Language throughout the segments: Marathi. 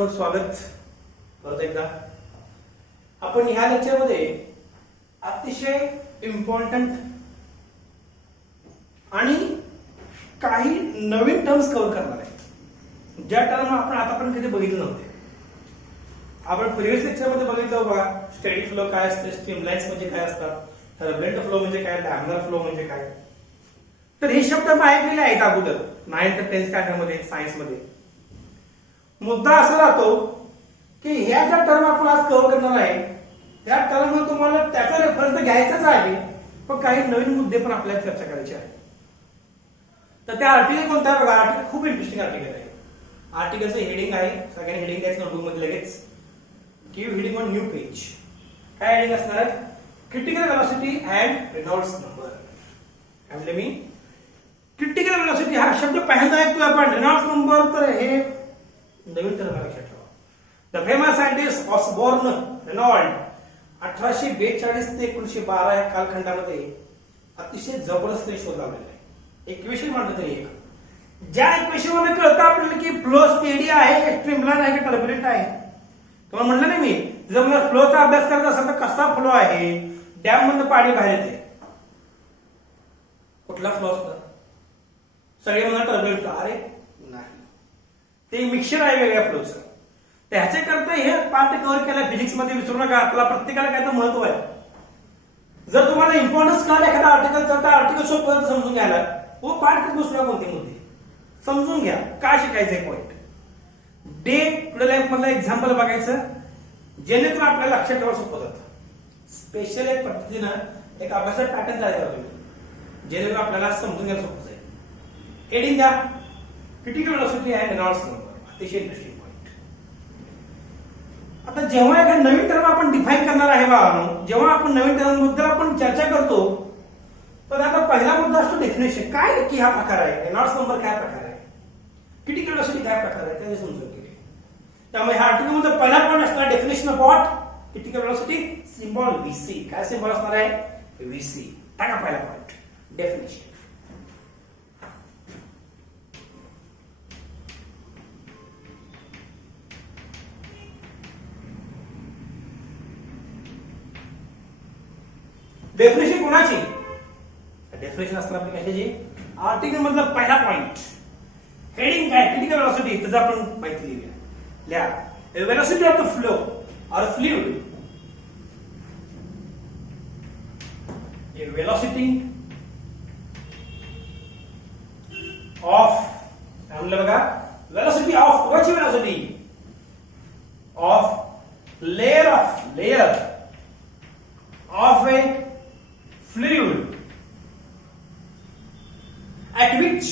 मनपूर्वक स्वागत परत एकदा. आपण ह्या लेक्चरमध्ये अतिशय इम्पॉर्टंट आणि काही नवीन टर्म्स कव्हर करणार आहे, ज्या टर्म आपण आतापर्यंत कधी बघितले नव्हते. आपण प्रिव्हियस लेक्चरमध्ये बघितलं बघा, स्टेडी फ्लो काय असते, स्ट्रीमलाइन्स म्हणजे काय असतात, टर्ब्युलंट फ्लो म्हणजे काय, लॅमिनार फ्लो म्हणजे काय. तर हे शब्द ऐकलेले आहेत अगोदर 9th 10th स्टँडर्डमध्ये सायन्समध्ये. मुद्दा असा राहतो की ह्या ज्या टर्म आपण आज कव्हर करणार आहे त्या टर्म तुम्हाला त्याचा रेफरन्स घ्यायचाच आहे, पण काही नवीन मुद्दे पण आपल्याला चर्चा करायचे आहेत. तर त्या आर्टिकल कोणता आहे बघा, आर्टिकल खूप इंटरेस्टिंग आर्टिकल आहे. आर्टिकलचं हेडिंग आहे, सगळ्यांनी हेडिंग द्यायचं नोटबुक मध्ये लगेच. Give heading on new page. काय हेडिंग असणार आहे? Critical velocity and Reynolds number. काय म्हणले मी? क्रिटिकल वेलोसिटी हा शब्द पहिल्यांदा ऐकतोय आपण. रेनॉल्ड्स नंबर तर हे नवीन टर्म लक्षात ठेवा. The famous scientist Osborne Reynold 1842 ते 1912 या कालखंडामध्ये अतिशय जबरदस्त शोध लावलेला आहे. इक्वेशन म्हणतो तरी एक, ज्या इक्वेशन मध्ये कळतं आपल्याला की फ्लो स्टेडी आहे, स्ट्रीमलाइन आहे, टर्ब्युलंट आहे. तुम्हाला म्हणलं नाही मी, जर मला फ्लोचा अभ्यास करायचा असेल तर कसा फ्लो आहे, डॅम मधून पाणी बाहेर येते, कुठला फ्लो असतो, सगळे म्हणा टर्ब्युलंट. अरे नाही, ते मिक्सचर आहे वेगळ्या फ्लोचं. त्याच्या करता हे पार्ट कव्हर केला फिजिक्स मध्ये, विसरू नका. आपला प्रत्येकाला काय तर महत्व आहे. जर तुम्हाला इम्पॉर्टन्स कळलं एखादा आर्टिकलचा, तर आर्टिकल सोबत समजून घ्यायला व पार्ट करत बसू नका. कोणते मुद्दे समजून घ्या, काय शिकायचंय पॉइंट. डे टू लाईफ मधलं एक्झाम्पल बघायचं, जेणेकरून आपल्याला लक्षात ठेवा सोपं जातं. स्पेशल एक पद्धतीनं एक अभ्यासाचा पॅटर्न तयार करावा, जेणेकरून आपल्याला समजून घ्यायला सोपं जाईल. हेडिंग द्या, critical velocity and Reynolds number. अतिशय इंटरेस्टिंग पॉइंट. आता जेव्हा एखादा नवीन टर्म आपण डिफाईन करणार आहे बाळांनो, जेव्हा आपण नवीन टर्म बद्दल आपण चर्चा करतो, तर आता पहिला मुद्दा असतो डेफिनेशन. काय नक्की हा प्रकार आहे, रेनॉल्ड्स नंबर काय प्रकार आहे, क्रिटिकल वेलोसिटी काय प्रकार आहे, ते समजून घेऊया. त्यामुळे ह्या आर्टिकल मध्ये पहिला पॉइंट असणार definition of what, critical velocity, symbol VC. काय सिम्बॉल असणार आहे? व्हीसी. टाका पहिला पॉइंट, डेफिनेशन. डेफिनेशन कोणाची? डेफिनेशन असणार आपली कशाची? आर्टिकल मधला पहिला पॉइंट. हेडिंग काय? Critical velocity. त्याचं आपण माहिती लिहूया. लिहा, वेलोसिटी ऑफ द फ्लो और फ्लुइड, वेलोसिटी ऑफ, काय म्हणलं बघा, वेलोसिटी ऑफ, कोणाची velocity? Of layer of A fluid at which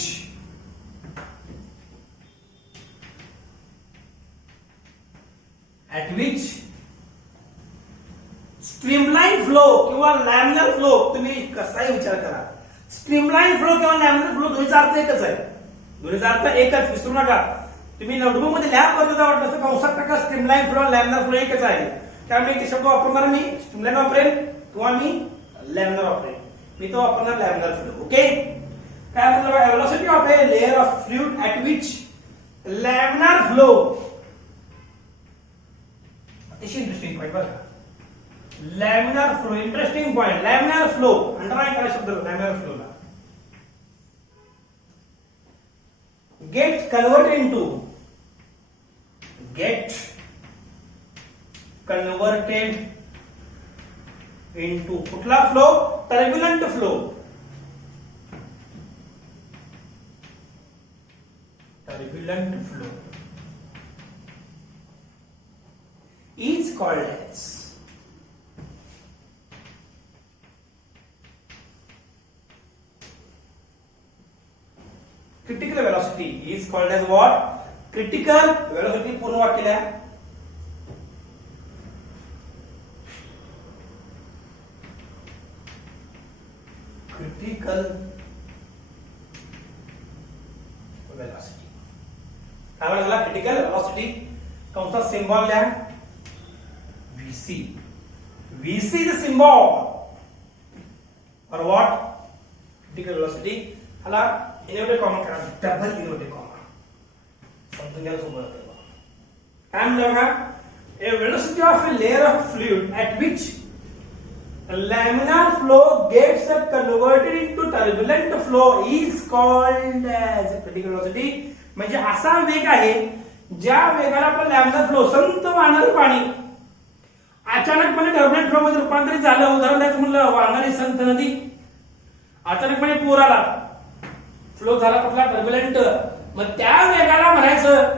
streamline flow किंवा लॅमिनार फ्लो, तुम्ही कसाही विचार करा, स्ट्रीमलाइन फ्लो किंवा लॅमिनार फ्लो दोन्हीचा अर्थ एकच आहे. दोन्हीचा अर्थ एकच, विसरू नका. तुम्ही नोटबुक मध्ये लिहा, परत वाटलं तर कंसात टाका, स्ट्रीमलाइन फ्लो लॅमिनार फ्लो एकच आहे. त्यामुळे ते शब्द वापरणार मी स्ट्रीमलाइन वापरेन किंवा मी लॅमिनार वापरेन. मी तो वापरणार लॅमिनार फ्लो. ओके. काय म्हणलं बघा, velocity of a layer of fluid at which laminar flow. अतिशय इंटरेस्टिंग पॉइंट बघा, laminar flow. Interesting point, laminar flow. Underline करा शब्द लॅमिनार फ्लोला. गेट कन्वर्टेड इनटू कुठला flow? Turbulent flow. Turbulent flow is called as critical velocity. Is called as what? Critical velocity. पूर्ण वाक्य लिहा. Critical velocity. काय म्हणला? Critical velocity. कंसात सिम्बॉल लिहा VC. VC is a symbol for what? Critical velocity. हाला इनवर्टेड कॉमा करा, डबल इनवर्टेड कॉमा. समजून घ्यायला सोपं जातं. काय म्हणलं बघा, a velocity of a layer of fluid at which laminar flow gets converted into turbulent flow is called as a critical velocity. म्हणजे असा वेग आहे ज्या वेगाला आपला लॅमिनार फ्लो संत वाहणारे पाणी अचानकपणे टर्बुलंट फ्लो मध्ये रूपांतरित झालं. उदाहरण द्यायचं म्हणलं, वाहणारी संत नदी अचानकपणे पूर आला, फ्लो झाला कुठला टर्बुलंट, मग त्या वेगाला म्हणायचं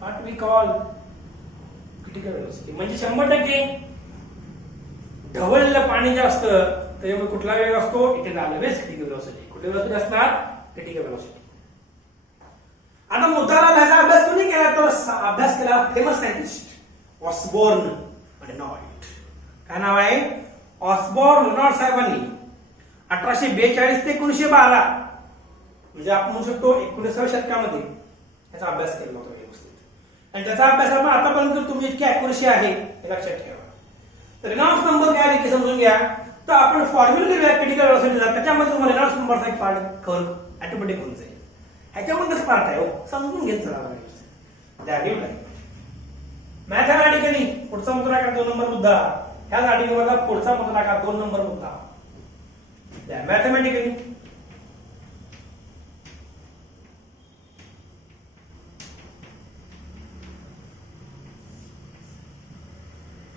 what we call critical velocity. म्हणजे 100% ढवळलेलं पाणी जे असतं त्याच्यामुळे कुठला वेग असतो, इथे झालं बेस क्रिटिकल वेलोसिटी. कुठली वेलोसिटी असणार, क्रिटिकल वेलोसिटी. आता मोटारा त्याचा अभ्यास कोणी केला, तर अभ्यास केला फेमस सायंटिस्ट ऑसबॉर्न रेनॉल्ड. काय नाव आहे, ऑसबॉर्न रेनॉल्ड साहेबांनी 1842 ते 1912 म्हणजे आपण म्हणू शकतो 19व्या शतकामध्ये याचा अभ्यास केला होता व्यवस्थित. आणि त्याचा अभ्यास आपण आतापर्यंत तुमची इतकी अॅक्युरेसी आहे हे लक्षात ठेवा. तर रेनॉल्ड्स नंबर काय आहे ते समजून घ्या. तर आपण फॉर्म्युला लिहूया क्रिटिकल वेलोसिटीचा, त्याच्यामध्ये तुम्हाला रेनॉल्ड्स नंबरचा एक पार्ट कर्व ऑटोमॅटिक होऊन जाईल. ह्याच्यामध्येच पार्ट आहे, हो समजून घेत चला. मॅथमॅटिकली पुढचा मुद्दा टाका 2 नंबर मुद्दा. ह्या गाडीवरला पुढचा मुद्दा टाका 2 नंबर मुद्दा. मॅथमॅटिकली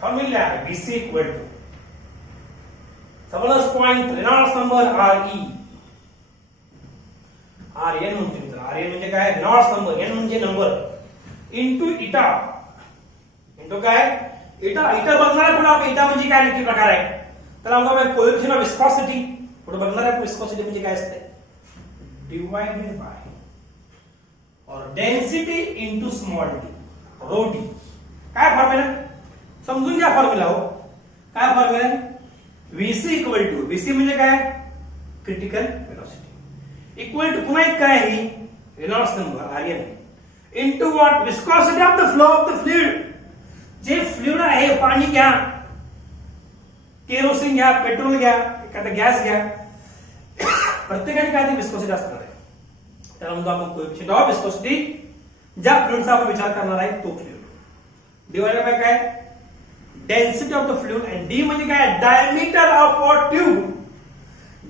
फॉर्म्युला आहे VC इक्वल टू समज point Reynolds number RE. RN म्हणजे RN म्हणजे काय, रेनॉल्ड्स नंबर, N म्हणजे नंबर, इनटू इटा. इनटू काय, इटा. इटा बघणार आहे पुढे आपण इटा म्हणजे काय नक्की प्रकार आहे. तर आपण कोएफिशिएंट ऑफ विस्कोसिटी पुढे बघणार आहे. विस्कोसिटी म्हणजे काय असते, डिवाइडेड बाय और density into small D rho D. काय फॉर्म्युला समजून घ्या. फॉर्म्युला हो काय फॉर्म्युला आहे, VC इक्वल टू, VC म्हणजे काय, क्रिटिकल वेलोसिटी, इक्वल टू पुन्हा एक काय आहे Reynolds number RN into what, viscosity of the flow of the fluid. जे फ्लुइड आहे, पाणी घ्या, केरोसिन घ्या, पेट्रोल घ्या, एखादा गॅस घ्या, प्रत्येकाने काय ती विस्कोसिटी असणार आहे. त्याला म्हणतो आपण कोएफिशिएंट ऑफ विस्कोसिटी. ज्या फ्लुइडचा आपण विचार करणार आहे तो फ्लुइड, डिवाइडेड बाय काय, डेन्सिटी ऑफ द फ्लुइड. आणि डी म्हणजे काय, डायमीटर ऑफ व्हॉट ट्यूब.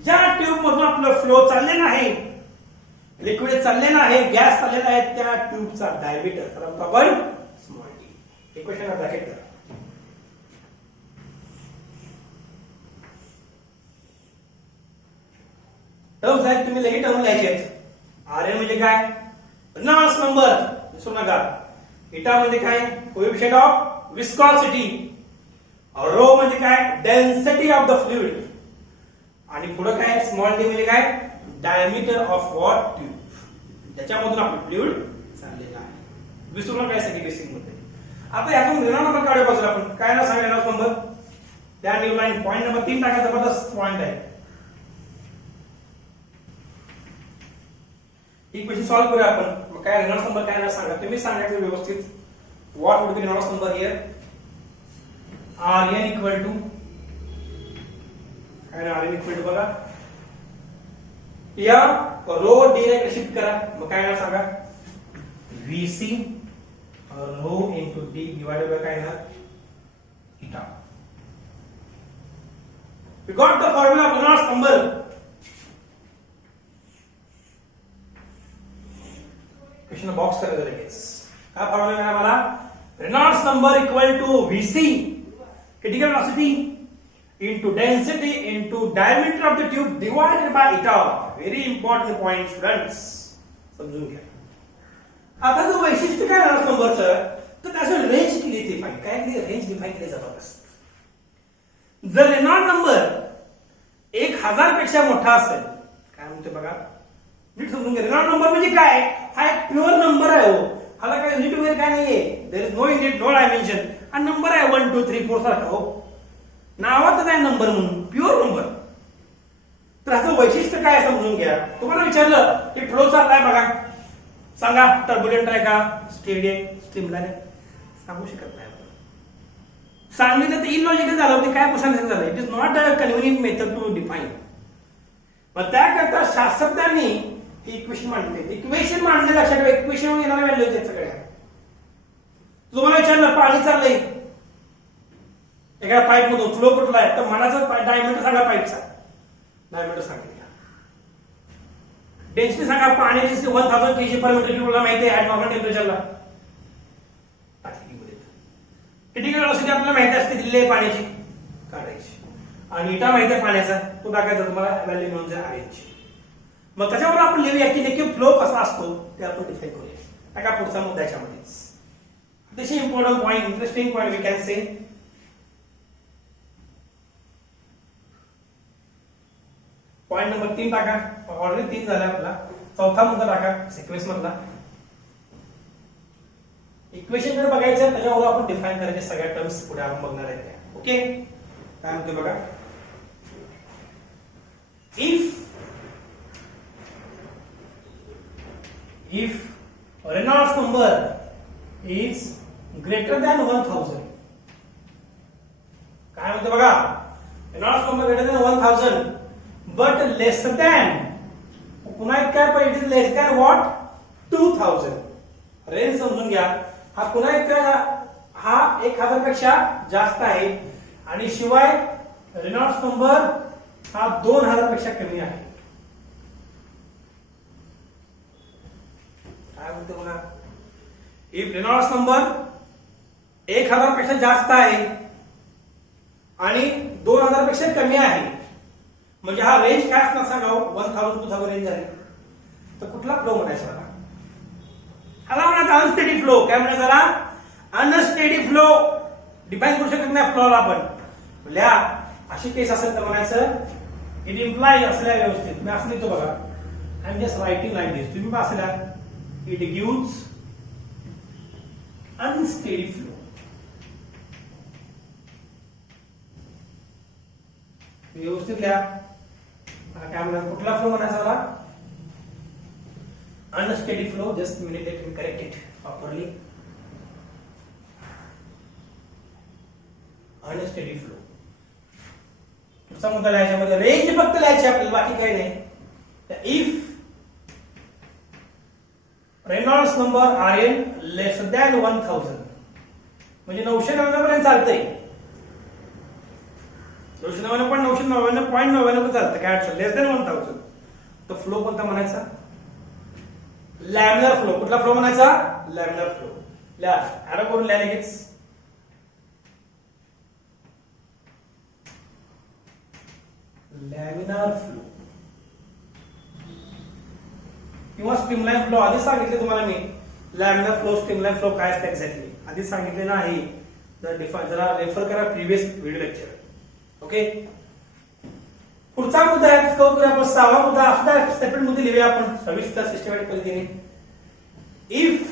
ज्या ट्यूब मधून आपलं फ्लो चाललेला आहे, लिक्विड चाललेला आहे, गॅस चाललेला आहे, त्या ट्यूबचा डायमीटर त्याला म्हणतो आपण स्मॉल डी. इक्वेशन ब्रॅकेट करा. टर्म्स आहेत, तुम्ही लगेच टर्म लिहायचे आहेत. RN म्हणजे काय, रेनॉल्ड्स नंबर, विसरू नका. इटा म्हणजे काय, कोएफिशिएंट ऑफ विस्कोसिटी. रो म्हणजे काय, डेन्सिटी ऑफ द फ्लुइड. आणि पुढे काय, स्मॉल डी म्हणजे काय, डायमीटर ऑफ व्हॉट ट्यूब, ज्याच्यामधून आपलं फ्लुइड चाललेलं आहे. विसरू नका यासाठी बेसिक मध्ये. आता यातून रेनॉल्ड नंबर काढूया बाजूला. आपण काय ना सांगा रेनॉल्ड्स नंबर, त्या न्यू लाईन पॉइंट नंबर 3 टाका. जबरदस्त पॉइंट आहे. इक्वेशन सॉल्व करूया आपण. मग काय रेनॉल्ड्स नंबर काय ना सांगा, तुम्ही सांगायचं व्यवस्थित. What would be Reynolds number here, RN equal to काय ना, RN इक्वल टू बघा या रो डी ने शिफ्ट करा. मग काय ना सांगा, VC rho into D divided by काय ना eta. We got the formula of Reynolds number. Question box करायचं लगेच. काय फॉर्म्युला मिळाला मला, Reynolds number equal to VC critical velocity into density into diameter of the tube divided by eta. Very important point students, समजून घ्या. आता जो वैशिष्ट्य काय रेनॉल्ड्स नंबरचं, तर त्याचं रेंज केली ती फाईन. काय केली, रेंज डिफाईन केली जबरदस्त. जर रेनॉल्ड नंबर 1000 पेक्षा मोठा असेल, काय म्हणते बघा, नीट समजून घ्या. रेनॉल्ड नंबर म्हणजे काय, हा एक प्युअर नंबर आहे. हो हाला काय युनिट वगैरे काय नाहीये, there is no unit, no dimension. हा नंबर आहे 1 2 3 4 सारखा. हो नावातच आहे नंबर म्हणून, प्युअर नंबर. तर ह्याचं वैशिष्ट्य काय समजून घ्या. तुम्हाला विचारलं की फ्लो चाललाय बघा, सांगा टर्बुलंट आहे का, स्टेडी आहे, स्ट्रीमलाईन आहे, सांगू शकत नाही आपण. सांगली तर इलॉजिकल झालं होतं. काय सांगायचं झालं, it is not a convenient method to define. मग त्याकरता शास्त्रज्ञांनी ही इक्वेशन मांडली. इक्वेशन मांडले लक्षात ठेवा. इक्वेशन येणाऱ्या व्हॅल्यू आहेत सगळ्या. तुम्हाला विचारलं पाणी चाललंय एका पाईप मधून, फ्लो कुठला आहे, तर मनाचा डायमीटर सांगा पाईपचा, डायमीटर सांगितलं. डेन्सिटी सांगा पाण्याची 1000 kg per meter क्यूब माहिती आहे नॉर्मल टेम्परेचरला. क्रिटिकल व्हेलॉसिटी आपल्याला माहिती असते दिलेली आहे पाण्याची, काढायची. आणि इटा माहिती आहे पाण्याचा, तो टाकायचा तुम्हाला व्हॅल्यू मिळून जाईल आरची. मग त्याच्यावर आपण लिहूया की नक्की फ्लो कसा असतो ते आपण डिफाईन करूया. टाका पुढचा मुद्दा याच्यामध्येच. अतिशय important point, interesting point we can say. Point number 3 टाका. ऑलरेडी 3 झाला आपला. चौथा मुद्दा टाका सिक्वेन्स मधला. इक्वेशन कडे बघायचं, त्याच्यावर आपण डिफाईन करायचे सगळ्या टर्म्स पुढे आपण बघणार आहे त्या. ओके, काय म्हणतो बघा. If Reynolds number is greater than 1000, काय म्हणतो बघा. Reynolds number greater than 1000 but less than, पुन्हा एक काय पाहिजे, it is less than what 2000. Range समजून घ्या. हा पुन्हा एक हा 1000 पेक्षा जास्त आहे आणि शिवाय रेनॉल्ड्स नंबर हा 2000 पेक्षा कमी आहे. काय म्हणते बघा. इफ रेनॉल्ड्स नंबर 1000 पेक्षा जास्त आहे आणि 2000 पेक्षा कमी आहे, म्हणजे हा रेंज काय असणार सांगा. 1000 2000 रेंज आहे, तर कुठला फ्लो म्हणायचा मला. ह्याला म्हणा अनस्टेडी फ्लो. काय म्हणायचं त्याला, अनस्टेडी फ्लो. डिफाईन करू शकत नाही फ्लोला आपण. म्हणजे अशी केस असेल तर म्हणायचं इट इम्प्लाइज असल्या व्यवस्थित. मी असं लिहितो बघा. I am just writing like this. तुम्ही असल्या इट गिव्स अनस्टेडी फ्लो. व्यवस्थित लिहा. काय म्हणायचं, कुठला फ्लो म्हणायचा मला, unsteady flow. Just a minute, let me correct it properly. Unsteady flow. पुढचा मुद्दा लिहायच्यामध्ये रेंज फक्त लिहायची आपल्याला, बाकी काही नाही. If Reynolds number R N less than 1000, म्हणजे 999 पर्यंत चालतंय. 999 पण 999.99 पण चालतं, काय अडचण. लेस दॅन 1000 तर फ्लो कोणता म्हणायचा, लॅमिनार फ्लो. कुठला फ्लो म्हणायचा, लॅमिनार फ्लो. लिहा, ऍरो करून लिहा लगेच. लॅमिनार फ्लो किंवा स्ट्रीमलाईन फ्लो. आधीच सांगितले तुम्हाला मी लॅमिनार फ्लो, स्ट्रीमलाईन फ्लो काय असतं एक्झॅक्टली, आधीच सांगितले नाही. जरा रेफर करा प्रिव्हियस व्हिडिओ लेक्चर. ओके, पुढचा मुद्दा आहे आपण 6वा मुद्दा असुद्धा सेपरेट मध्ये लिहूया आपण सविस्तर सिस्टमॅटिक पद्धतीने. If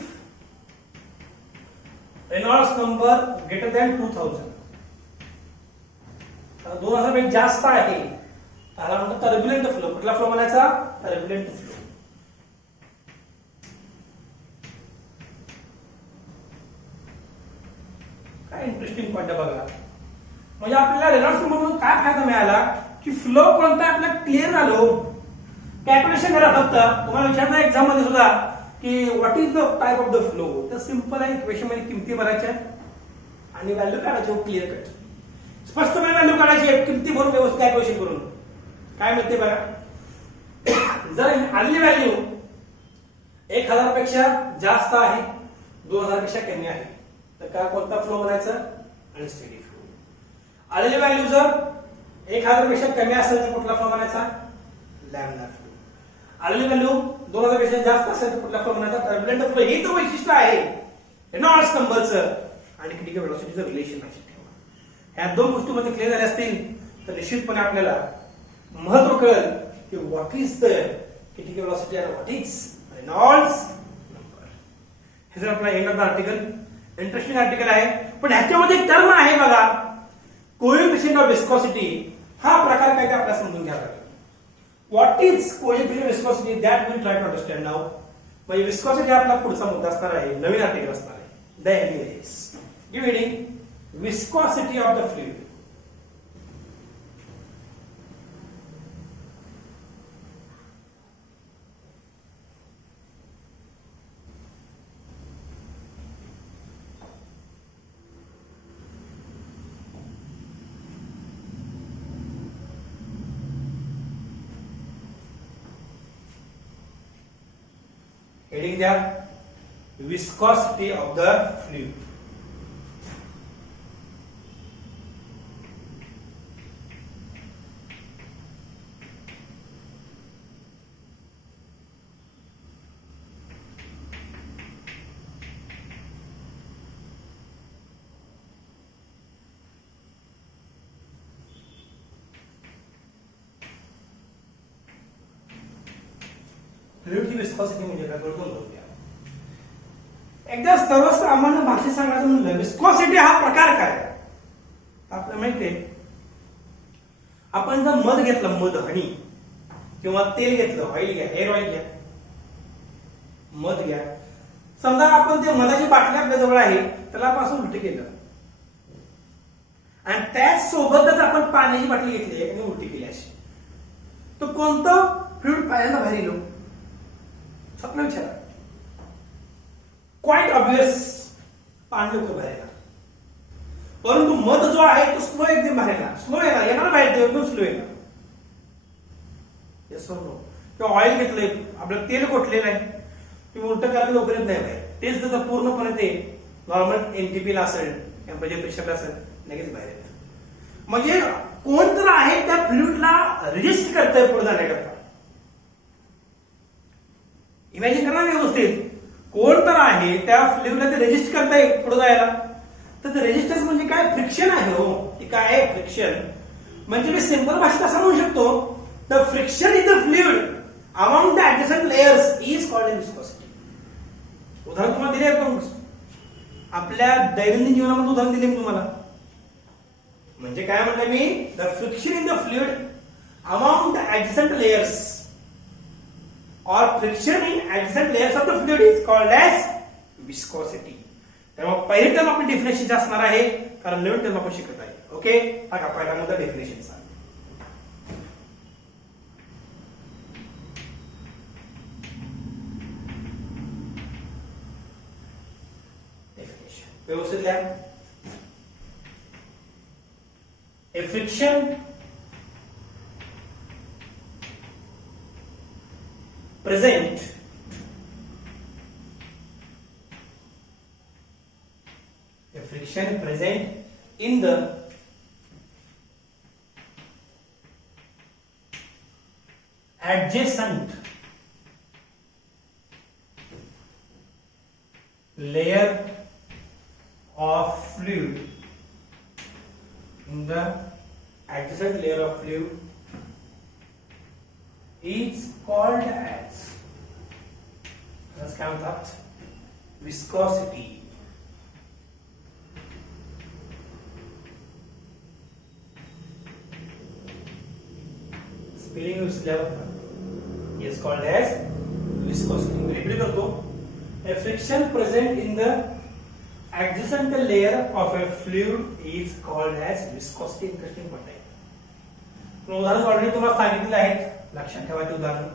Reynolds number greater than 2000, 2000 पेक्षा जास्त आहे, त्याला म्हणतात टर्ब्युलंट फ्लो. कुठला फ्लो म्हणायचा, टर्ब्युलंट फ्लो. काय इंटरेस्टिंग पॉइंट बघा. म्हणजे आपल्याला रेनॉल्ड्स नंबर काय फायदा मिळाला की फ्लो कोणता आपल्याला क्लिअर झालो. कॅल्क्युलेशन करा फक्त. तुम्हाला विचारणार एक्झाम मध्ये सुद्धा की what is the type of the flow, तर सिंपल आहे. इक्वेशन मध्ये किमती भरायच्या आणि व्हॅल्यू काढायची. क्लिअर कट स्पष्टपणे व्हॅल्यू काढायची, किमती भरून व्यवस्थित कॅल्क्युलेशन करून. काय मिळते बघा, जर आलेली व्हॅल्यू 1000 पेक्षा जास्त आहे, 2000 पेक्षा कमी आहे, तर काय कोणता फ्लो म्हणायचा, अनस्टेडी फ्लो. आलेली व्हॅल्यू जर 1000 पेक्षा कमी असेल तर कुठला फ्लो म्हणायचा, लॅमिनार फ्लो. आलेली व्हॅल्यू 2000 पेक्षा जास्त असेल तर कुठला फ्लो म्हणायचा, टर्ब्युलंट फ्लो. हे तो वैशिष्ट्य आहे रेनॉल्ड्स नंबरचं आणि क्रिटिकल व्हेलॉसिटीचं रिलेशन आहे. ह्या दोन गोष्टी मध्ये क्लिअर झाल्या असतील तर निश्चितपणे आपल्याला महत्व कळेल की what is the critical velocity आणि व्हॉट इज रेनॉल्ड्स नंबर. हे जर आपला end of the article. Interesting article आहे, पण ह्याच्यामध्ये एक टर्म आहे बघा, कोएफिशियंट ऑफ विस्कॉसिटी. हा प्रकार काय ते आपल्याला समजून घ्यावा लागेल. What is coefficient of viscosity, that will try to understand now. म्हणजे विस्कॉसिटी आपला पुढचा मुद्दा असणार आहे, नवीन आर्टिकल असणार आहे. The heading is give heading viscosity of the fluid. Heading द्या विस्कॉसिटी ऑफ द फ्लुइड. फ्लुइडची विस्कॉसिटी म्हणजे काय कळतो बघूया. एकदा सर्वसामान्य भाषेत सांगायचं म्हणलं विस्कॉसिटी हा प्रकार काय आपल्याला माहितीये. आपण जर मध घेतलं, मध हनी किंवा तेल घेतलं, ऑइल घ्या, हेअर ऑइल घ्या, मध घ्या. समजा आपण ते मधाची बाटली आपल्या जवळ आहे त्याला आपण असं उलटी केलं आणि त्याच सोबतच आपण पाण्याची बाटली घेतली आणि उलटी केली अशी, तर कोणतं फ्लुइड पहिल्यांदा बाहेर येईल? स्वप्न विचारा. क्वाइट ऑब्विस पाणी लवकर बाहेर येणार, परंतु मध जो आहे तो स्लो एकदम बाहेर येणार. स्लो येणार बाहेर, एकदम स्लो येणार. किंवा ऑइल घेतलंय, आपलं तेल कोटलेलं आहे, तुम्ही उलट करायला लवकर येत नाही बाहेर. तेच जर पूर्णपणे ते नॉर्मल एनटीपी ला असेल, टेम्परेचर प्रेशरला असेल, लगेच बाहेर येतं. म्हणजे कोण तर आहे त्या फ्लुइडला रेजिस्ट करतंय पुढे जाण्याकरता. इमॅजिन करा व्यवस्थित, कोण तर आहे त्या फ्लुइडला ते रेजिस्ट करताय पुढे जायला. तर ते रेजिस्टन्स म्हणजे काय? फ्रिक्शन आहे. हो, ते काय आहे? फ्रिक्शन. म्हणजे मी सिंपल भाषेत असं म्हणू शकतो, the friction in the fluid among the adjacent layers is called viscosity. उदाहरण तुम्हाला दिले आपण आपल्या दैनंदिन जीवनामध्ये उदाहरण दिले तुम्हाला. म्हणजे काय म्हणलं मी? The friction in the fluid among the adjacent layers or friction in adjacent layers of the fluid is called as viscosity. त्यामुळे पहिली टर्म आपली डेफिनेशन असणार आहे, कारण नवीन टर्म आपण शिकत आहे. ओके, बघा पहिला मुद्दा डेफिनेशनचा. डेफिनेशन व्यवस्थित लिहा. ए friction present a friction present in the adjacent layer of fluid, in the adjacent layer of fluid is called as काय म्हणतात? Viscosity. Spelling is called as viscosity. Repeat करतो. A friction present in the adjacent layer of a fluid is called as viscosity. Interesting point आहे. उदाहरण ऑलरेडी तुम्हाला सांगितलेलं आहे, लक्षात ठेवायचे उदाहरण.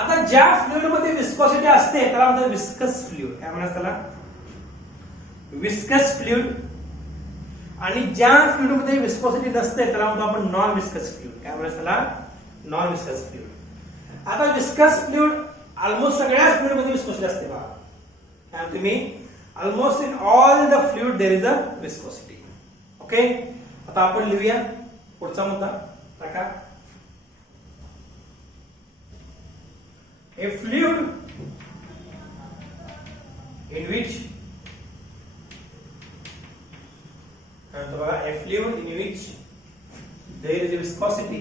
आता ज्या फ्लुइड मध्ये विस्कॉसिटी असते त्याला म्हणतात विस्कस फ्लुइड. काय म्हणतात त्याला? Viscous fluid. आणि ज्या फ्लुइड मध्ये विस्कॉसिटी नसते त्याला म्हणतो आपण नॉन विस्कस फ्लुइड. काय म्हणतात त्याला? Non viscous fluid. आता विस्कस फ्लुइड ऑलमोस्ट सगळ्या फ्लुइड मध्ये विस्कॉसिटी असते बघा. काय म्हणतो मी? Almost in all the fluid there is a viscosity. Okay, आता आपण लिहूया पुढचा मुद्दा. टाका. A fluid in which a fluid in which there is a viscosity,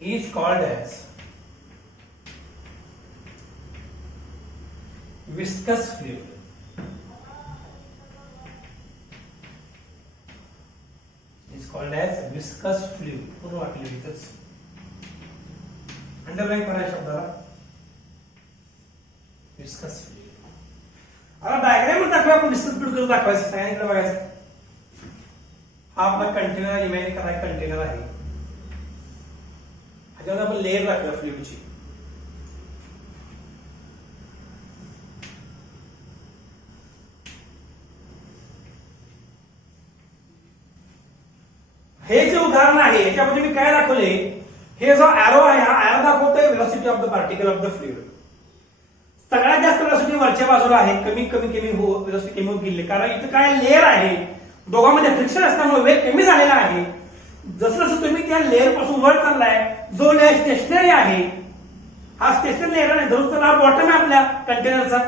is called as viscous fluid. Called as viscous fluid. पूर्ण वाटले इथंच अंडरलाईन करायच्या शब्दाला विस्कस फ्लुइड. आता डायग्राम दाखवा. आपण विस्कस फ्लुइड कसं दाखवायचं सगळ्यांकडे बघायचं. हा आपला कंटेनर इमॅजिन करायचा कंटेनर आहे. ह्याच्यावर आपण लेयर दाखवूया फ्लुइडची. हे जे उदाहरण आहे याच्यामध्ये मी काय दाखवले, हे जो एरो आहे हा एरो दाखवतोय velocity of the particle of the fluid. सगळ्यात जास्त व्हेलॉसिटी वरच्या बाजूला आहे, कमी व्हेलॉसिटी कमी होत गेली, कारण इथं काय लेअर आहे, दोघांमध्ये फ्रिक्शन असल्यामुळे वेग कमी झालेला आहे. जसं जसं तुम्ही त्या लेअर पासून वर चाललाय, जो लेअर स्टेशनरी आहे हा स्टेशनरी लेअर आहे, धरून चला बॉटम आहे आपल्या कंटेनरचा,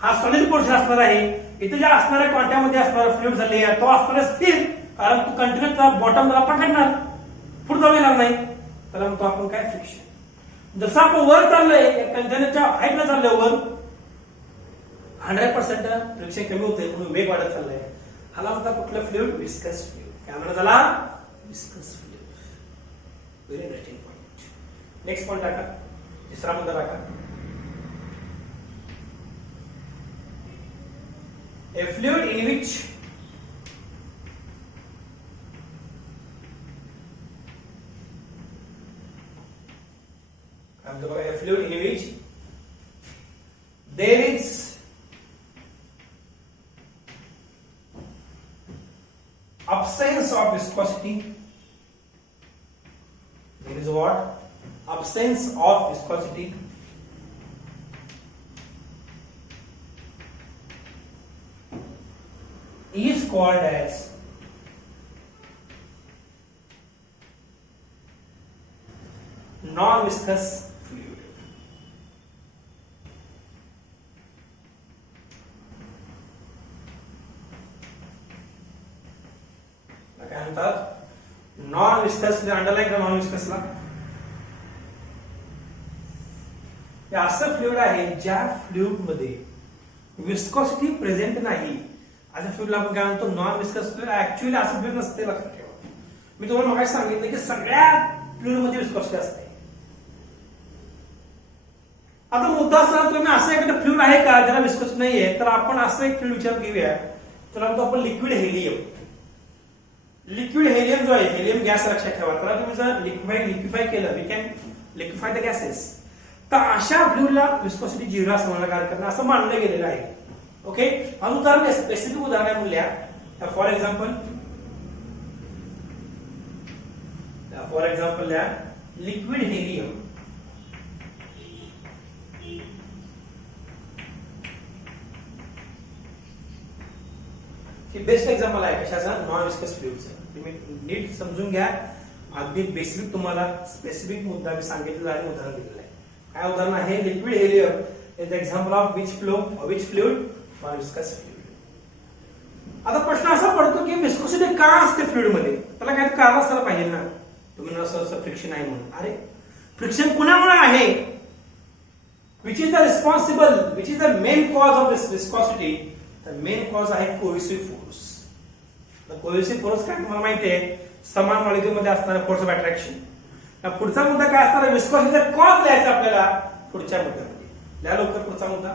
हा सॉलिड पोर्शन असणार आहे. इथे ज्या असणाऱ्या क्वांट्यामध्ये असणारा फ्लुइडचा लेअर तो असणार स्थिर, कारण तो कंटेनरचा बॉटमला पकडणार, पुढे जाऊ येणार नाही, त्याला म्हणतो आपण काय फ्रिक्शन. जसं आपण वर चाललोय कंटेनरच्या हाईटला चाललोय वर, 100% फ्रिक्शन कमी होते म्हणून वेग वाढत चाललाय. ह्याला म्हणतात कुठलं फ्लुइड, विस्कस फ्लुइड. काय म्हणतात त्याला, viscous fluid. Very interesting point. Next point टाका, तिसरा मुद्दा टाका. A fluid in which a fluid in which there is absence of viscosity. There is what? Absence of viscosity. Is called as non-viscous fluid. काय म्हणतात, नॉन विस्कस. अंडरलाईन करा नॉन विस्कसला. हे असं फ्लुइड आहे ज्या फ्लुइड मध्ये विस्कॉसिटी प्रेझेंट नाही. अशा फ्लुइडला आपण काय म्हणतो, नॉन विस्कस फ्लुइड. ऍक्च्युअली असं फ्लुइड नसते, लक्षात ठेवा. मी तुम्हाला मगाशी सांगितलं की सगळ्या फ्लुइड मध्ये विस्कॉसिटी असते. आता मुद्दा असा, तुम्ही असं एखादं फ्लुइड आहे का ज्याला विस्कॉसिटी नाहीये, तर आपण असं एक फ्लुइड विचार घेऊया, त्याला म्हणतो आपण लिक्विड हेलियम. लिक्विड हेलियम जो आहे, हेलियम गॅस लक्षात ठेवा. त्याला तुम्ही जर लिक्विफाय केलं, वी कॅन लिक्विफाय द गॅसेस, तर अशा फ्लुइडला विस्कॉसिटी 0 असं मला कार्य करणं असं मानलं गेलेलं आहे. ओके, उदाहरण स्पेसिफिक उदाहरण म्हणल्या, फॉर एक्झाम्पल लिक्विड हेलियम. हे बेस्ट एक्झाम्पल आहे कशाचा, नॉन विस्कस फ्लुइडचं. तुम्ही नीट समजून घ्या. अगदी बेसिक तुम्हाला स्पेसिफिक मुद्दा मी सांगितलेला आहे, उदाहरण दिलेलं आहे. काय उदाहरण आहे, liquid helium is the example of which fluid, non viscous fluid. आता प्रश्न असा पडतो की विस्कोसिटी का असते फ्लुइड मध्ये, त्याला काही कारण असायला पाहिजे ना. तुम्ही असं फ्रिक्शन आहे म्हणून, अरे फ्रिक्शन कुणामुळे आहे, which is the main cause of this viscosity. The main cause आहे कोहेसिव्ह फोर्स. कोहेसिव्ह फोर्स काय तुम्हाला माहिती आहे, समान मॉलिक्युल मध्ये असणारा फोर्स ऑफ अट्रॅक्शन. पुढचा मुद्दा काय असणार, विस्कॉसिटीचा कॉज लिहायचा आपल्याला पुढच्या मुद्द्यामध्ये. लिहा लवकर पुढचा मुद्दा.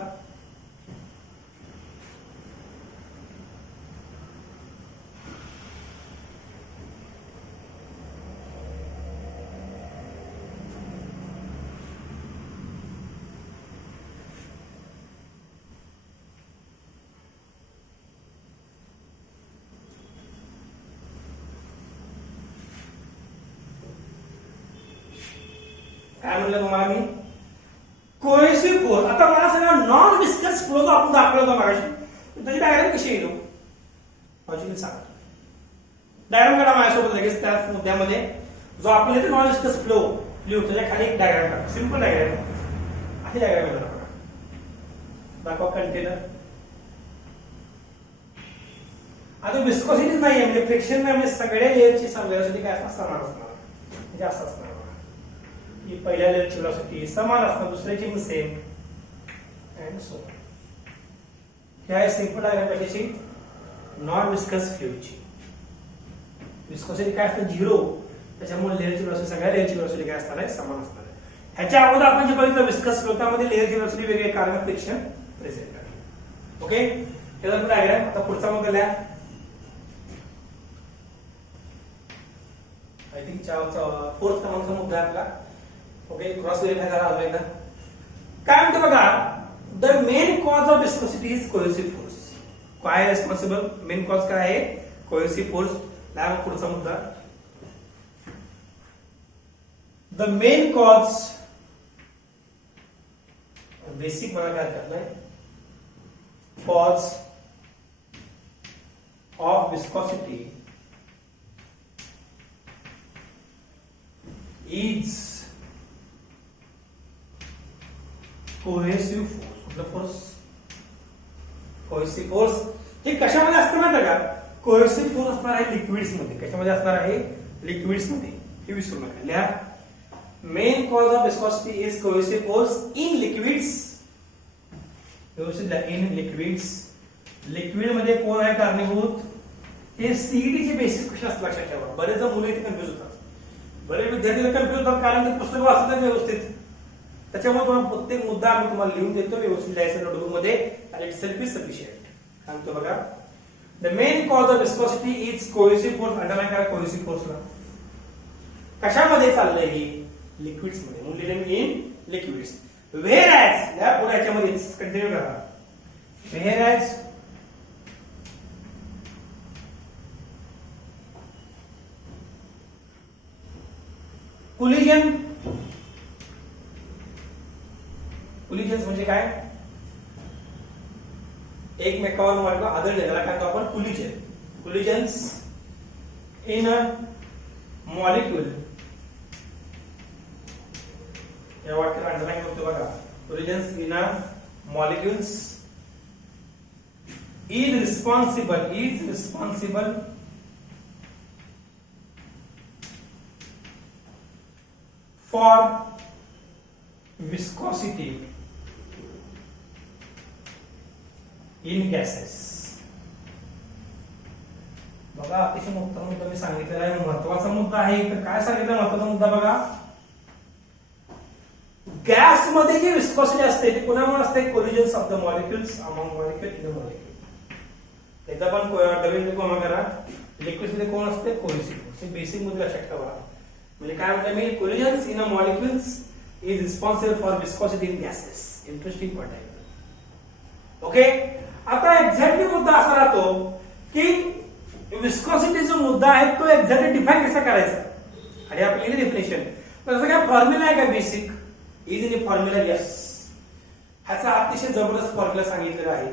काय म्हणलं तुम्हाला मी, कोहेसिव्ह फोर्स. आता मला सांगा, नॉन विस्कस फ्लो जो आपण दाखवला होता मागाशी, त्याची डायग्राम कशी येईल लॉजिकली सांगा. डायग्राम काढा माझ्यासोबत लगेच त्या मुद्द्यामध्ये. जो आपल्या इथे नॉन विस्कस फ्लो फ्लुइड त्याच्या खाली एक डायग्राम काढा, सिंपल डायग्राम. अशी डायग्राम दाखवा कंटेनर. आता विस्कोसिटीच नाहीये, म्हणजे फ्रिक्शन नाही, म्हणजे सगळ्या लेयरची वेलोसिटी काय असणार, समान असणार, म्हणजे असं असणार. ही पहिल्या लेयरची वेलोसिटी समान असणार, दुसऱ्याची पण सेम अँड सो. ह्या सिंपल डायग्राम कशाची, नॉन विस्कस फ्लुइडची. विस्कोसिटी काय असतं 0, त्याच्यामुळे लेयरची वेलोसिटी सगळ्या लेयरची वेलोसिटी काय असणार आहे, समान असणार आहे. ह्याच्या अगोदर आपण जे बघितलं विस्कस फ्लो, त्यामध्ये लेयरची वेलोसिटी वेगळी, कारण फ्रिक्शन प्रेझेंट आहे. ओके, त्याचा डायग्राम. आता पुढचा मुद्दा लिहा. आय थिंक 4th क्रमांकाचा मुद्दा आहे आपला. ओके, क्रॉस व्हेरिफाय करा अजून एकदा. काय म्हणतो बघा, the main cause of viscosity is cohesive force. काय रिस्पॉन्सिबल, मेन कॉज काय आहे, कोहेसिव्ह फोर्स. पुढचा मुद्दा द मेन कॉज बेसिक मला काय करणार आहे cause of viscosity is cohesive force. कुठला फोर्स? Cohesive force. हे कशामध्ये असतं माहिती का? कोहेसिव्ह फोर्स असणार आहे लिक्विड्स मध्ये. कशामध्ये असणार आहे? लिक्विड्स मध्ये. हे विसरू नका. लिहा main cause of viscosity is cohesive force in liquids. व्यवस्थित लिहा इन लिक्विड्स. लिक्विड मध्ये कोण आहे कारणीभूत? हे सीईटी चे बेसिक क्वेश्चन असतात लक्षात ठेवा. बरेच जण मुलं इथे कन्फ्युज होतात. बरेच विद्यार्थी कन्फ्युज होतात कारण ते पुस्तक वाचत नाही व्यवस्थित. त्याच्यामुळे तुम्हाला प्रत्येक मुद्दा आम्ही तुम्हाला लिहून देतो व्यवस्थित लिहायचं नोटबुक मध्ये आणि इट सेल्फ इज सफिशियंट. सांगतो बघा. The main cause of viscosity is cohesive force. Underline करा कोहेसिव्ह फोर्सला. कशामध्ये चाललंय ही? लिक्विड्स मध्ये. म्हणून इन लिक्विड्स. व्हेअरएज या पुढे याच्यामध्ये कंटिन्यू करा. Whereas collision. कोलिजन्स म्हणजे काय? एकमेकावर मार्ग आदळले त्याला काय आपण collision. Collisions in a molecule. या वाक्याला अंडरलाईन करतो बघा. Collisions in a molecules is responsible for viscosity in gases. बघा अतिशय मोठा मुद्दा मी सांगितलेला आहे. महत्वाचा मुद्दा आहे. तर काय सांगितलं महत्वाचा मुद्दा बघा. गॅस मध्ये जी विस्कॉसिटी असते ती कोणामुळे असते? Collisions of the molecules among molecule in the molecule. त्याचा पण डबल कोण करा. लिक्विड मध्ये कोण असते? कोहेसिव्ह. बेसिक मुद्दा लक्षात ठेवा. म्हणजे काय म्हणतात मी? Collisions in a molecules is responsible for viscosity in gases. Interesting point आहे. ओके. आता एक्झॅक्टली मुद्दा असा राहतो की विस्कॉसिटी जो मुद्दा आहे तो एक्झॅक्टली डिफाईन कसा करायचा. आणि आपली डेफिनेशन तसं काय फॉर्म्युला आहे का basic? Is in formula. Yes. ह्याचा अतिशय जबरदस्त फॉर्म्युला सांगितलेला आहे.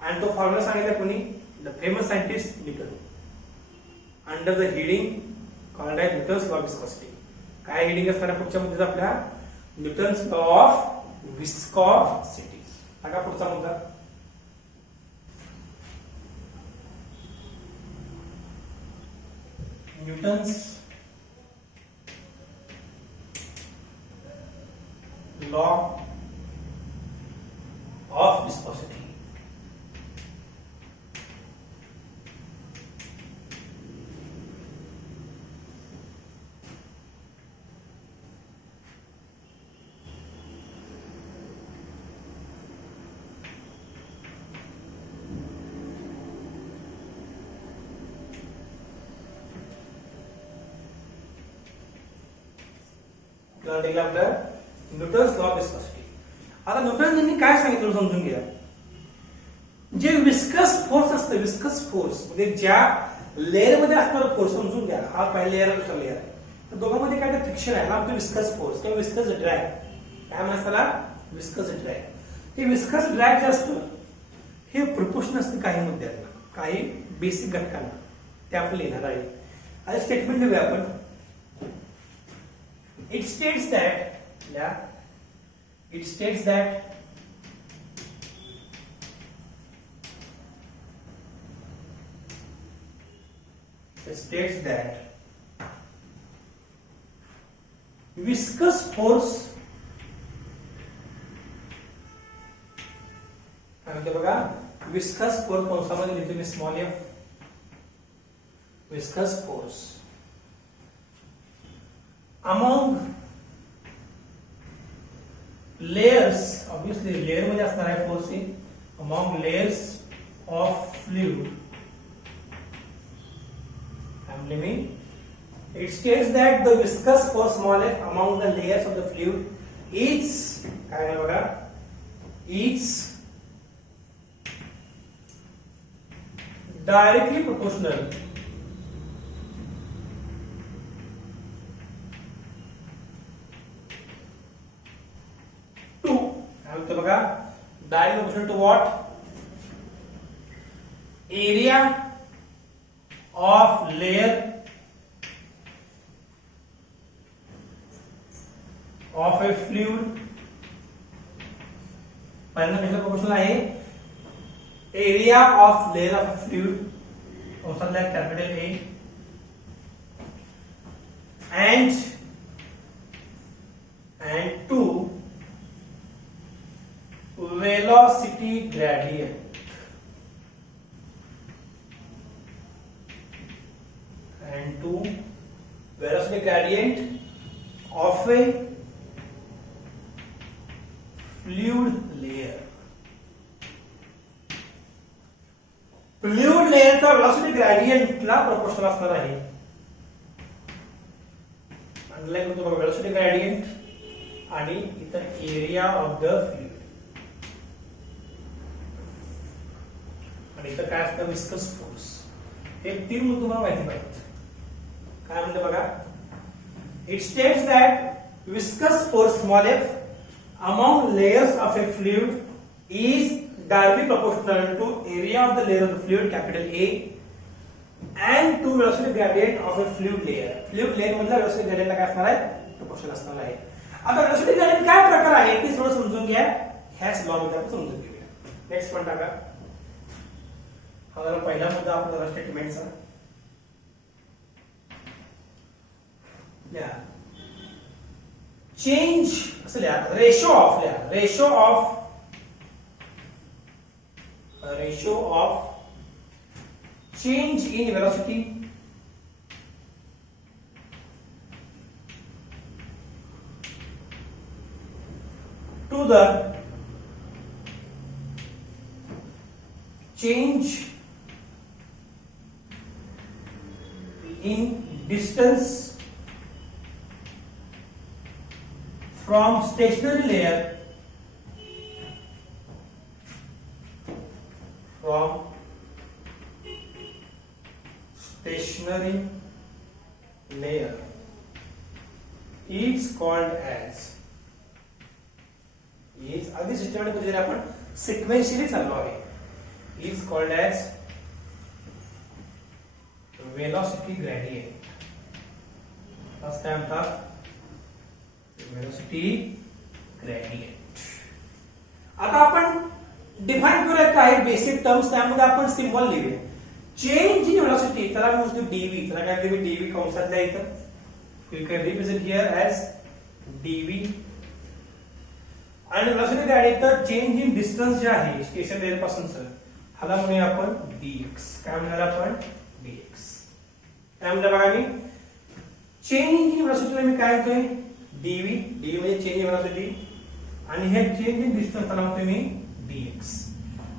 आणि तो फॉर्म्युला सांगितला कोणी? The famous scientist Newton. Under the heading called आहे न्यूटन्स लॉ ऑफ विस्कॉसिटी. काय हेडिंग असताना पुढच्या मुद्द्यात आपल्या? Newton's law of viscosity. आता पुढचा मुद्दा. Newton's law of viscosity. आपलं न्यूटन्स लॉ ऑफ विस्कॉसिटी. आता न्यूटन यांनी काय सांगितलं समजून घ्या. जे विस्कस फोर्स असतं विस्कस फोर्स म्हणजे ज्या लेअर मध्ये असणारा फोर्स समजून घ्या. हा पहिला लेअर दुसरा लेअर आहे. तर दोघांमध्ये काय तर फ्रिक्शन आहे. हा विस्कस फोर्स किंवा विस्कस ड्रॅग. काय म्हणतात त्याला? Viscous drag. हे विस्कस ड्रॅग जे असतं हे प्रोपोर्शन असतं काही मुद्द्यांना, काही बेसिक घटकांना. ते आपण लिहिणार आहे. आता स्टेटमेंट लिहूया आपण. It states that viscous force बघा. viscous force कंसामध्ये लिहितो मी small f. viscous force among layers, obviously layer मध्ये असणार आहे force. among layers of fluid, I'm naming. It states that the viscous force small f among the layers of the fluid is काय आहे बघा, is directly proportional proportional to what? Area of layer of a fluid. पहिल्यांदा कशाला proportional आहे? Area of layer of a fluid, also like capital A, and to velocity gradient, and to velocity gradient of a fluid layer. Fluid लेयरचा वेलोसिटी ग्रेडियंटला प्रोपोर्शनल असणार आहे. अंडरलाइन करतो बघा, वेलोसिटी ग्रेडियंट आणि इथं एरिया ऑफ द फ्लुइड, आणि इथं काय असतं? Viscous force. हे तीन मुद्दे तुम्हाला माहिती पाहिजेत. काय म्हणते बघा, it states that viscous force small F among layers of a fluid is directly proportional to area of the layer of the fluid, capital A, and to velocity gradient of a fluid layer. Fluid layer मधला velocity gradient काय असणार आहे? proportional असणार आहे. आता velocity gradient काय प्रकार आहे ते थोडं समजून घ्या. ह्याच लॉ मध्ये आपण समजून घेऊया. नेक्स्ट पॉइंट टाका. हा जरा पहिला मुद्दा आपला स्टेटमेंटचा. या चेंज असं लिहा, रेशो ऑफ लिहा, ratio of change in velocity to the change in distance from stationary layer is called as is अगदी सिस्टमॅटिक म्हणजे आपण सिक्वेन्शियली चाललो आहे. is called as velocity gradient. असं काय म्हणतात? Velocity gradient. आता आपण डिफाइन करूया काही बेसिक टर्म्स, त्यामध्ये आपण सिंबल लिहूया. चेंज इन वेलोसिटी, त्याला मी म्हणतो dv, त्याला काय लिहू? dv कंसात लिहा इथं. You can represent here as dv. आणि velocity gradient change in distance जे आहे स्टेशन लेअर पासूनचं, ह्याला म्हणूया आपण dx. काय म्हणणार आपण? dx. काय म्हणणार बघा, मी चेंज इन वेलोसिटीला मी काय म्हणतोय? dv. dv म्हणजे चेंज इन वेलोसिटी, आणि हे चेंज इन डिस्टन्स त्याला म्हणतोय मी dx.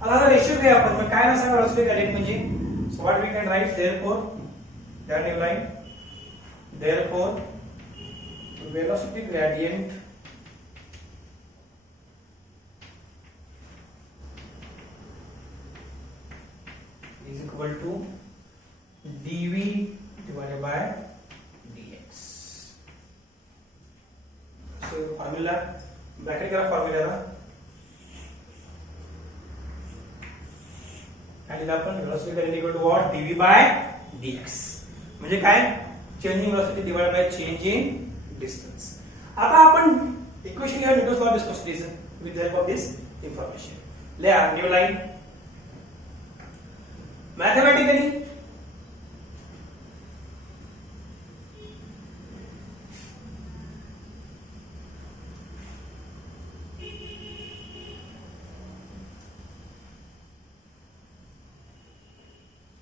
आता रेशो घ्या आपण. मग काय नसावं वेलोसिटी ग्रेडियंट म्हणजे? So what we can write, therefore that new line, therefore velocity gradient is equal to dv divided by dx. So formula bracket करा formula ला, आणि आपण velocity gradient equal to what? dv by dx. म्हणजे काय? Change in velocity divided by change in distance. आता आपण इक्वेशन या Newton's law of viscosity with the help of this information. Lay a new line. Mathematically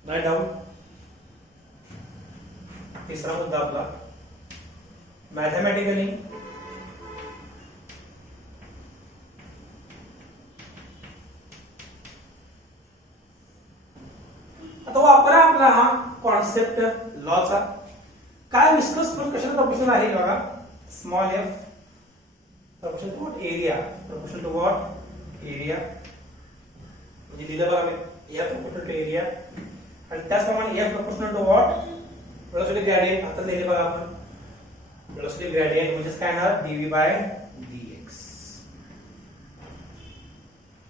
write down. तीसरा मुद्दा आपला मॅथमॅटिकली आता वापरा आपला हा कॉन्सेप्ट लॉचा. काय विस्कस फोर्स कशाला प्रोपोर्शनल आहे बघा? Small F proportional to what? Area. Proportional to what? Area. म्हणजे दिलं बघा मी एफ प्रोपोर्शनल टू एरिया, आणि त्याचप्रमाणे F proportional to what? Velocity gradient. आता लिहिले बघा आपण वेलोसिटी ग्रेडियंट म्हणजे काय येणार? dv by dx.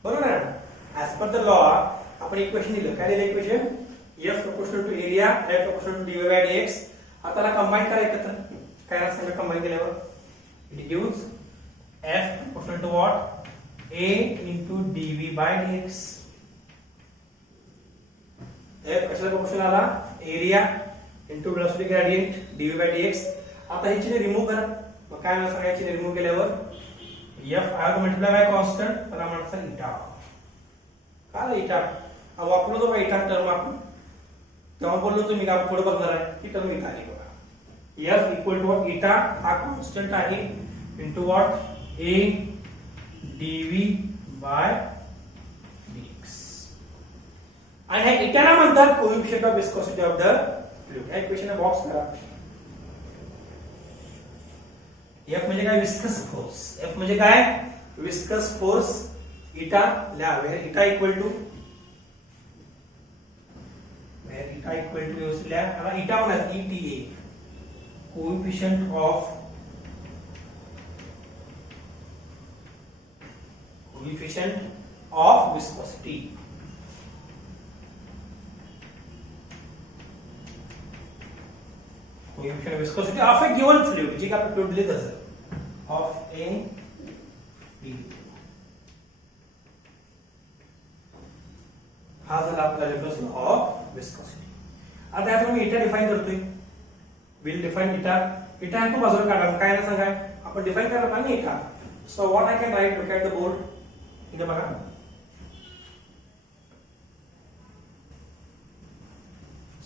बरोबर आहे. पर द लॉ आपण इक्वेशन दिलं, काय दिलं equation? F proportional to area, F proportional to dy by dx. आता त्याला कंबाईन करायचं तर काय असं कंबाईन केल्यावर it gives F proportional to what? A into dv by dx. F कशाला proportional आला? Area into velocity gradient dv by dx. आता ही चिन्ह रिमूव्ह करा, मग काय होणार? सगळ्या चिन्ह रिमूव्ह केल्यावर F I have multiplied by constant, त्याला म्हणतात इटा. काय इटा? वापरलो तो इटा टर्म आपण तेव्हा बोललो तुम्ही का पुढे बघणार आहे की टर्म इटा आहे बघा. F इक्वल टू इटा हा कॉन्स्टंट आहे into what? A dv by dx. आणि हे इटाला म्हणतात coefficient of viscosity of the fluid. या इक्वेशन बॉक्स करा. F म्हणजे काय? Viscous force. F म्हणजे काय? Viscous force. इटा लिहा. Eta equal to eta equal to लिहा. आता इटा होणार ETA coefficient of viscosity. Coefficient of viscosity of a given fluid, जे का फ्लुइड दिले तसं ऑफ ए फ्लुइड. हा झाला आपला रेफरन्स लॉ ऑफ विस्कोसिटी. आता यात मी इटा डिफाइन करतोय. विल डिफाइन इटा. इटा तो बाजूला काढा, काय ना सांगा आपण डिफाइन करणार नाही इटा. So what I can right, look at the board. इथे बघा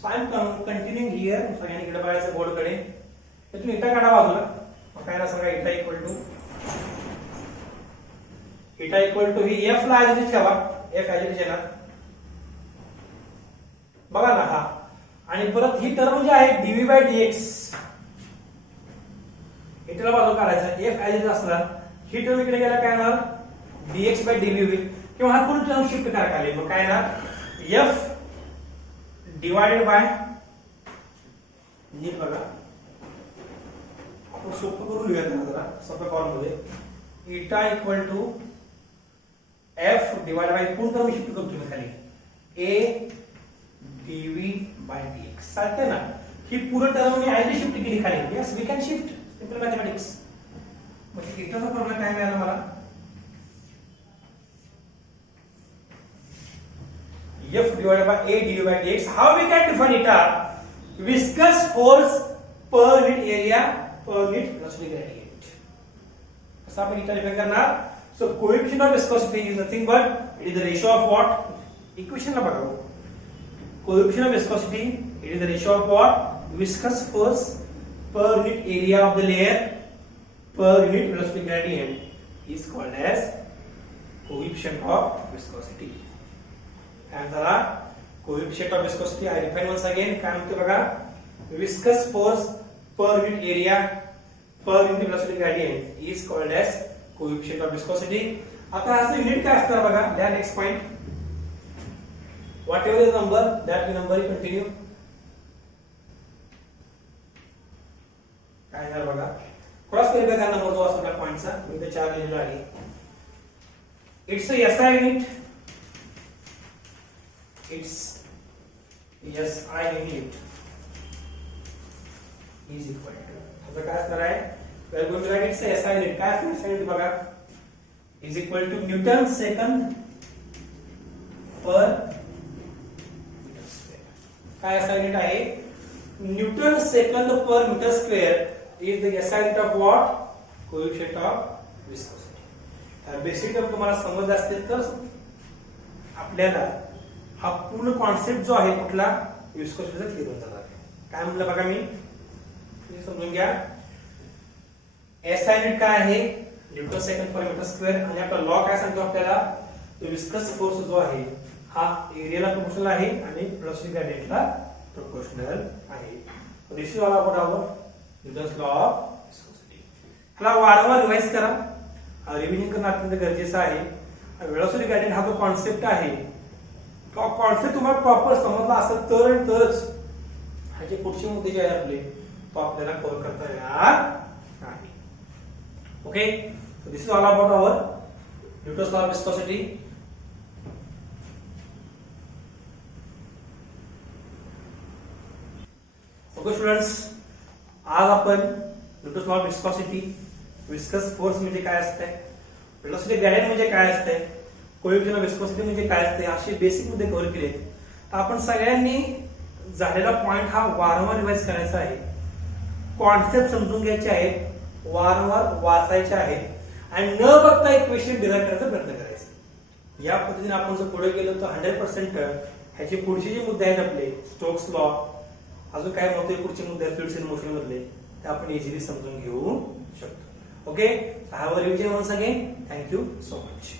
so I am continuing here. सगळ्यांनी इकडे बघायचं बोर्ड कडे. तुम्ही इटा काढा बाजूला, मग काय ना सांगा इटा इक्वल टू ही F ला ऍज इट ठेवा. F ऍज इट येणार बघा ना हा. आणि परत ही टर्म जी आहे dv बाय dx इथला बाजू काढायचा. F ऍज इट असणार, ही टर्म इकडे गेला काय येणार? dx बाय dv होईल. किंवा हा पूर्ण टर्म शिफ्ट करायला आले, मग काय येणार? F डिवाइडेड बाय नीट बघा आपण सोपं करून लिहूया त्यांना जरा सोप्या फॉर्म मध्ये. Eta equal to F divide by पूर्ण टर्म शिफ्ट करतो मी खाली A dv by dx. चालते ना? ही पूर्ण टर्म मी आयडी शिफ्ट केली खाली. Yes we can shift. Simple mathematics. म्हणजे इटाचा फॉर्म्युला काय मिळाला मला? F divided by A dv by dx. How we can define eta? Viscous force per unit area per unit velocity gradient. असं आपण इटा डिफाइन करणार. So coefficient of viscosity is nothing but it is the ratio of what? Equation ला बघा. Coefficient of viscosity, it is the ratio of what? Viscous force per unit area of the layer per unit velocity gradient is called as coefficient of viscosity. And the coefficient of viscosity I define once again. काय म्हणतो बघा? Viscous force per unit area per unit velocity gradient is called as coefficient of viscosity. आता असं युनिट काय असतं बघा. या next point. Whatever is the number, that number will continue. काय झालं बघा? क्रॉस व्हेरिफाय करा नंबर जो असतो त्या पॉइंटचा. मी ते 4 लिहिलेला आहे. It's a SI unit. It's SI unit is equal to. आता काय असणार आहे? We are going to write it's a SI unit. काय असणार SI युनिट बघा? Is equal to Newton second per काय SI युनिट आहे? Newton second per metre square is the SI unit of what? Coefficient of viscosity. Basic term तुम्हाला समज असतील तर आपल्याला हा पूर्ण कॉन्सेप्ट जो आहे कुठला विस्कोसिटीचा क्लिअर होऊन जाणार. काय म्हणलं बघा मी? समजून घ्या. SI युनिट काय आहे? Newton second per metre square. आणि आपला लॉ काय सांगतो आपल्याला? विस्कस फोर्स जो आहे हा एरियाला प्रोपोर्शनल आहे आणि वेलोसिटी ग्रेडियंटला प्रोपोर्शनल आहे. This is all about our Newton's law of viscosity. ह्याला वारंवार रिवाइज करा. रिव्हिजन करणं अत्यंत गरजेचं आहे. वेलोसिटी ग्रेडियंट हा जो कॉन्सेप्ट आहे तो कॉन्सेप्ट तुम्हाला प्रॉपर समजला असेल तरच ह्याचे पुढचे मुद्दे जे आहेत आपले तो आपल्याला कव्हर करता येणार नाही. Okay, this is all about our Newton's law of viscosity. Okay students, आज आपण Newton's law of viscosity, viscous force म्हणजे काय असते, व्हेलॉसिटी ग्रेडियंट म्हणजे काय असते, कोएफिशिएंट ऑफ विस्कॉसिटी म्हणजे काय असते, असे बेसिक मुद्दे कव्हर केले. तर आपण सगळ्यांनी झालेला पॉइंट हा वारंवार रिवाइज करायचा आहे, कॉन्सेप्ट समजून घ्यायचे आहेत, वारंवार वाचायचे आहेत आणि न बघता एक क्वेश्चन डिराइव्ह करायचा प्रयत्न करायचा. या पद्धतीने आपण जर पुढे गेलो तर 100% ह्याचे पुढचे जे मुद्दे आहेत आपले, स्टोक्स लॉ, अजून काय महत्त्वाचे पुढचे मुद्दे फ्लुइड्स इन मोशन मधले, ते आपण इझिली समजून घेऊ शकतो. Okay, have a revision once again. Thank you so much.